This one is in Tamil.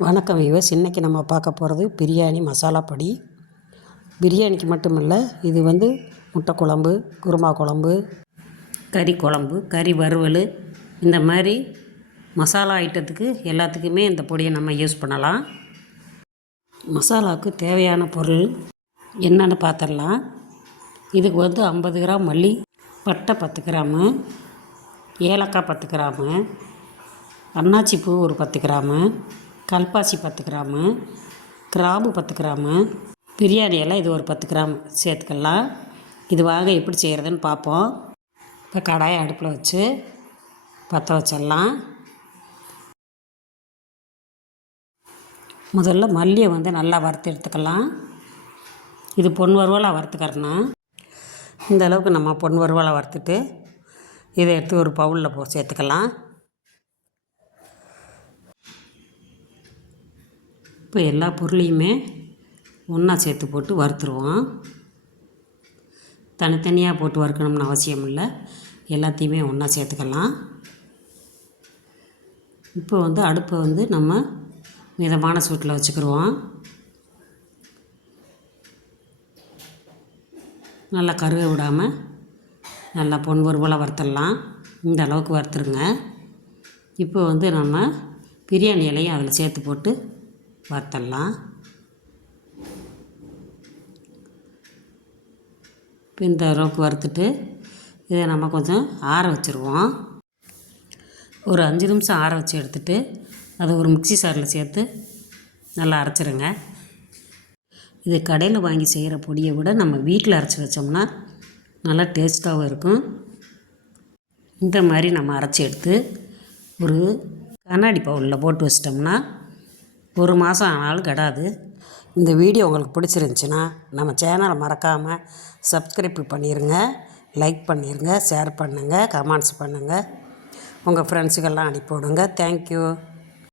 வணக்கம் வியூவர்ஸ் இன்றைக்கி நம்ம பார்க்க போகிறது பிரியாணி மசாலா பொடி. பிரியாணிக்கு மட்டுமில்ல இது வந்து முட்டை குழம்பு குருமா குழம்பு கறி குழம்பு கறி வறுவல் இந்த மாதிரி மசாலா ஐட்டத்துக்கு எல்லாத்துக்குமே இந்த பொடியை நம்ம யூஸ் பண்ணலாம். மசாலாவுக்கு தேவையான பொருள் என்னென்னு பார்த்துடலாம் இதுக்கு வந்து ஐம்பது கிராம் மல்லி பட்டை பத்து கிராமு ஏலக்காய் பத்து கிராமு அன்னாச்சி பூ ஒரு பத்து கிராமு கல்பாசி பத்து கிராமு கிராம்பு பத்து கிராமு பிரியாணி எல்லாம் இது ஒரு பத்து கிராம் சேர்த்துக்கலாம். இது வாங்க எப்படி செய்கிறதுன்னு பார்ப்போம். இப்போ கடாயை அடுப்பில் வச்சு பற்ற வச்சிடலாம். முதல்ல மல்லியை வந்து நல்லா வறுத்து எடுத்துக்கலாம். இது பொன் வறுவலாக வறுத்துக்கிறணும் இந்த அளவுக்கு நம்ம பொன் வறுவலாக வறுத்துட்டு இதை எடுத்து ஒரு பவுலில் போ சேர்த்துக்கலாம். இப்போ எல்லா பொருளையுமே ஒன்றா சேர்த்து போட்டு வறுத்துருவோம். தனித்தனியாக போட்டு வறுக்கணும்னு அவசியம் இல்லை. எல்லாத்தையுமே ஒன்றா சேர்த்துக்கலாம். இப்போ வந்து அடுப்பை வந்து நம்ம மிதமான சூட்டில் வச்சுக்கிடுவோம் நல்லா கருக விடாமல் நல்லா பொன் பொருவலாக வறுத்துடலாம். இந்த அளவுக்கு வறுத்துருங்க. இப்போ வந்து நம்ம பிரியாணி இலையும் அதில் சேர்த்து போட்டு வத்தலாம் இப்போ இந்த அளவுக்கு வறுத்துட்டு இதை நம்ம கொஞ்சம் ஆற வச்சுருவோம். ஒரு அஞ்சு நிமிஷம் ஆற வச்சு எடுத்துட்டு அதை ஒரு மிக்ஸி சாரில் சேர்த்து நல்லா அரைச்சிருங்க. இது கடையில் வாங்கி செய்கிற பொடியை விட நம்ம வீட்டில் அரைச்சி வச்சோம்னா நல்லா டேஸ்ட்டாகவும் இருக்கும். இந்த மாதிரி நம்ம அரைச்சி எடுத்து ஒரு கண்ணாடி பவுலில் போட்டு வச்சிட்டோம்னா ஒரு மாதம் ஆனாலும் கிடாது. இந்த வீடியோ உங்களுக்கு பிடிச்சிருந்துச்சின்னா நம்ம சேனலை மறக்காமல் சப்ஸ்கிரைப் பண்ணிடுங்க லைக் பண்ணிடுங்க ஷேர் பண்ணுங்கள் கமெண்ட்ஸ் பண்ணுங்கள் உங்கள் ஃப்ரெண்ட்ஸுக்கெல்லாம் அனுப்பி விடுங்க. தேங்க்யூ.